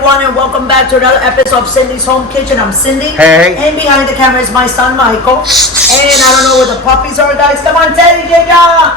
everyone, and welcome back to another episode of Cindy's Home Kitchen. I'm Cindy. Hey. And behind the camera is my son, Michael. And I don't know where the puppies are, guys. Come on, Teddy, Giga!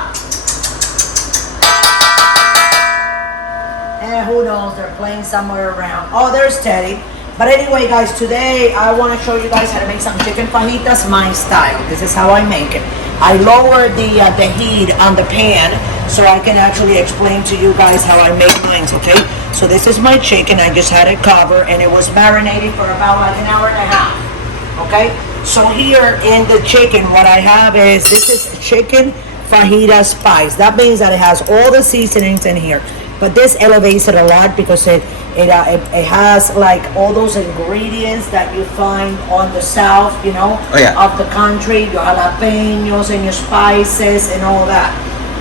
And who knows, they're playing somewhere around. Oh, there's Teddy. But anyway, guys, today I want to show you guys how to make some chicken fajitas my style. This is how I make it. I lower the heat on the pan so I can actually explain to you guys how I make mine, okay? So this is my chicken. I just had it covered and it was marinated for about like an hour and a half, okay? So here in the chicken, what I have is, this is chicken fajita spice. That means that it has all the seasonings in here. But this elevates it a lot because it has like all those ingredients that you find on the south, you know, of the country, your jalapenos and your spices and all that.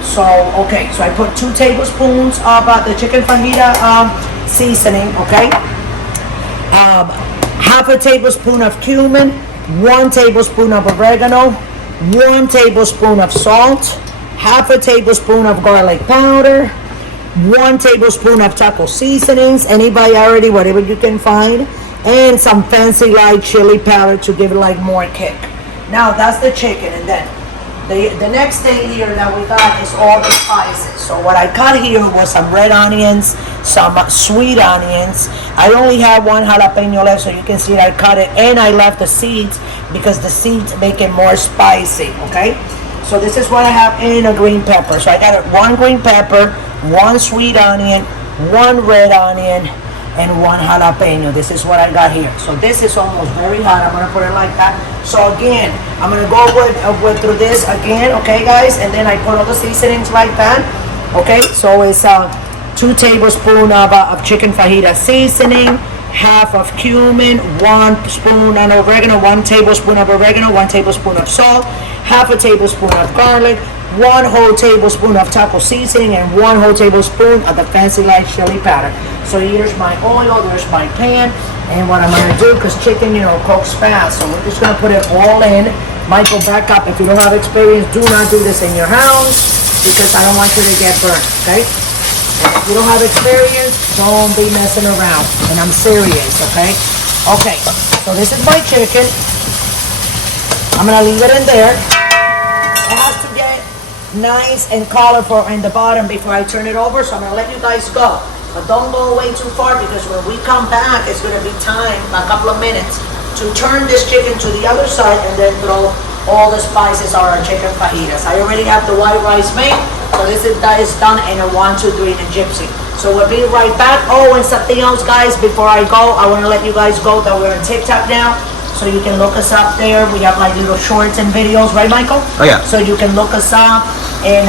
So, okay, so I put 2 tablespoons of the chicken fajita seasoning, okay? Half a tablespoon of cumin, 1 tablespoon of oregano, 1 tablespoon of salt, half a tablespoon of garlic powder, 1 tablespoon of taco seasonings, any variety, whatever you can find, and some fancy light chili powder to give it like more kick. Now that's the chicken, and then the next thing here that we got is all the spices. So what I cut here was some red onions, some sweet onions. I only have 1 jalapeno left, so you can see that I cut it, and I left the seeds because the seeds make it more spicy, okay? So this is what I have in a green pepper. So I got 1 green pepper, 1 sweet onion, 1 red onion, and 1 jalapeno. This is what I got here. So this is almost very hot. I'm gonna put it like that. So again, I'm gonna go through this again, okay, guys? And then I put all the seasonings like that. Okay, so it's 2 tablespoons of chicken fajita seasoning, half of cumin, 1 spoon of oregano, 1 tablespoon of oregano, 1 tablespoon of salt, half a tablespoon of garlic, 1 whole tablespoon of taco seasoning, and 1 whole tablespoon of the fancy light chili powder. So here's my oil, there's my pan, and what I'm gonna do, because chicken, you know, cooks fast, so we're just gonna put it all in. Michael, back up. If you don't have experience, do not do this in your house, because I don't want you to get burnt, okay? If you don't have experience, don't be messing around, and I'm serious, okay? Okay, so this is my chicken. I'm gonna leave it in there. It has to get nice and colorful in the bottom before I turn it over, so I'm gonna let you guys go. But don't go away too far, because when we come back, it's gonna be time, a couple of minutes, to turn this chicken to the other side and then throw all the spices on our chicken fajitas. I already have the white rice made, so that is done in a 1, 2, 3 in a gypsy. So we'll be right back. Oh, and something else, guys, before I go, I want to let you guys go that we're on TikTok now, so you can look us up there. We have like little shorts and videos, right, Michael? Oh yeah. So you can look us up and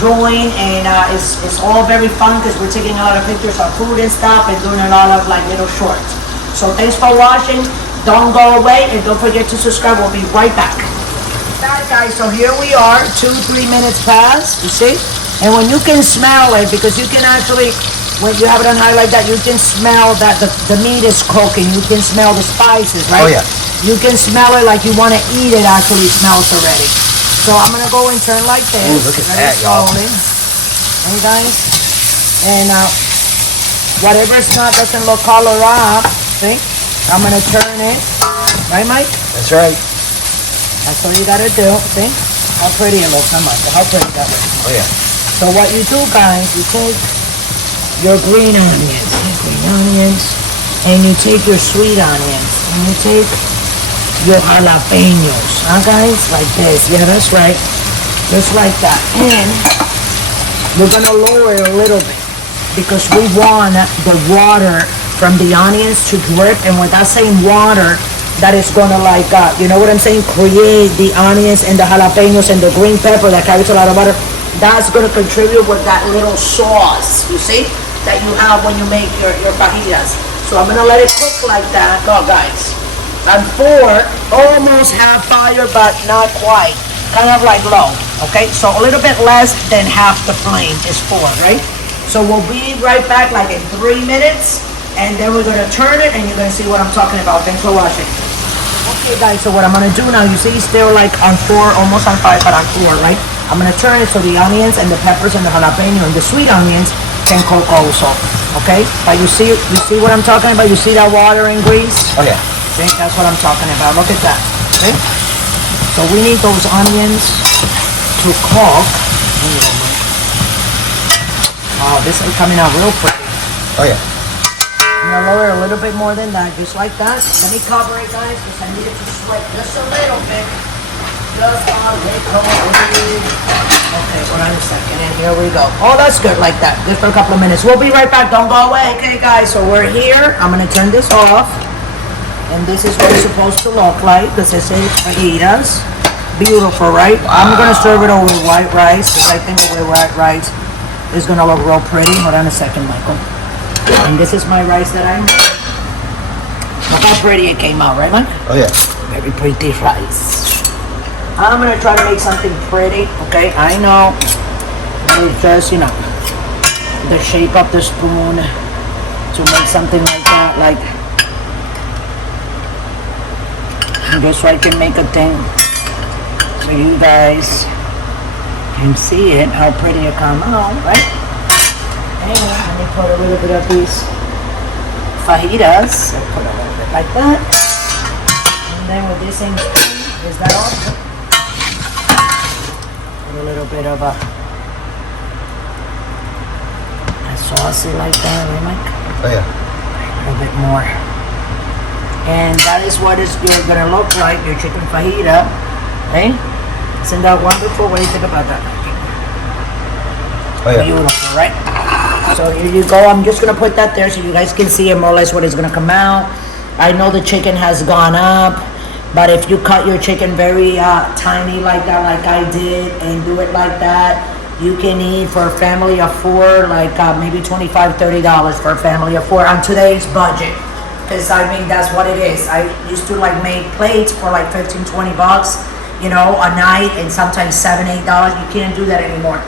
join, and it's all very fun because we're taking a lot of pictures of food and stuff and doing a lot of like little shorts. So thanks for watching. Don't go away, and don't forget to subscribe. We'll be right back. Alright, guys, so here we are, 2-3 minutes past, you see? And when you can smell it, because you can actually, when you have it on high like that, you can smell that the meat is cooking. You can smell the spices, right? Oh yeah. You can smell it like you want to eat it. Actually smells already. So I'm gonna go and turn like this. Ooh, look at that, y'all. Hey guys, and whatever's not doesn't look color up. See, I'm gonna turn it. Right, Mike? That's right. That's all you gotta do. See how pretty it looks. How much? How pretty that looks. Oh yeah. So what you do, guys, you take your green onions, and you take your sweet onions, and you take your jalapenos, huh, guys? Like this. Yeah, that's right. Just like that. And we're gonna lower it a little bit because we want the water from the onions to drip, and with that same water, that is gonna like, you know what I'm saying, create the onions and the jalapenos and the green pepper that carries a lot of water. That's gonna contribute with that little sauce, you see, that you have when you make your fajitas. So I'm gonna let it cook like that. Go, guys. On 4, almost half fire, but not quite. Kind of like low, okay? So a little bit less than half the flame is 4, right? So we'll be right back like in 3 minutes, and then we're gonna turn it, and you're gonna see what I'm talking about. Thanks for watching. Okay, guys, so what I'm gonna do now, you see it's still like on 4, almost on 5, but on 4, right? I'm gonna turn it so the onions and the peppers and the jalapeno and the sweet onions can cook also, okay? But you see what I'm talking about? You see that water and grease? Oh yeah. See, that's what I'm talking about. Look at that, okay? So we need those onions to cook. Wow, this is coming out real pretty. Oh yeah. I'm gonna lower it a little bit more than that, just like that. Let me cover it, guys, because I need it to sweat just a little bit. Just a little bit. Okay, hold on a second, and here we go. Oh, that's good, like that, just for a couple of minutes. We'll be right back, don't go away. Okay, guys, so we're here. I'm gonna turn this off. And this is what it's supposed to look like. This is fajitas. Beautiful, right? Wow. I'm gonna serve it over white rice, because I think with white rice is gonna look real pretty. Hold on a second, Michael. And this is my rice that I made. Look how pretty it came out, right, Mike? Oh yeah. Very pretty rice. I'm gonna try to make something pretty, okay? I know. It's just, you know, the shape of the spoon to make something like that, like this, so I can make a thing so you guys can see it, how pretty it come out, right? And let me put a little bit of these fajitas. I put a little bit like that. And then with this same spoon, is that all? Put a little bit of a sauce like that, right, Mike? Oh yeah. A little bit more. And that is what it's gonna look like, your chicken fajita. Okay? Isn't that wonderful? What do you think about that? Oh yeah. Beautiful, right? So here you go. I'm just gonna put that there so you guys can see more or less what is gonna come out. I know the chicken has gone up, but if you cut your chicken very tiny like that, like I did, and do it like that, you can eat for a family of four, like maybe $25, $30 for a family of four on today's budget. Because I mean, that's what it is. I used to like make plates for like 15, 20 bucks, you know, a night, and sometimes $7, $8. You can't do that anymore.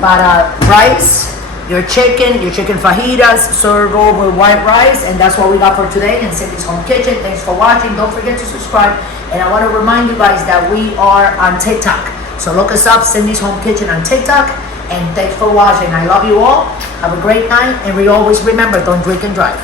But rice, your chicken fajitas, serve over white rice, and that's what we got for today in Cindy's Home Kitchen. Thanks for watching. Don't forget to subscribe. And I want to remind you guys that we are on TikTok. So look us up, Cindy's Home Kitchen on TikTok. And thanks for watching. I love you all. Have a great night. And we always remember, don't drink and drive.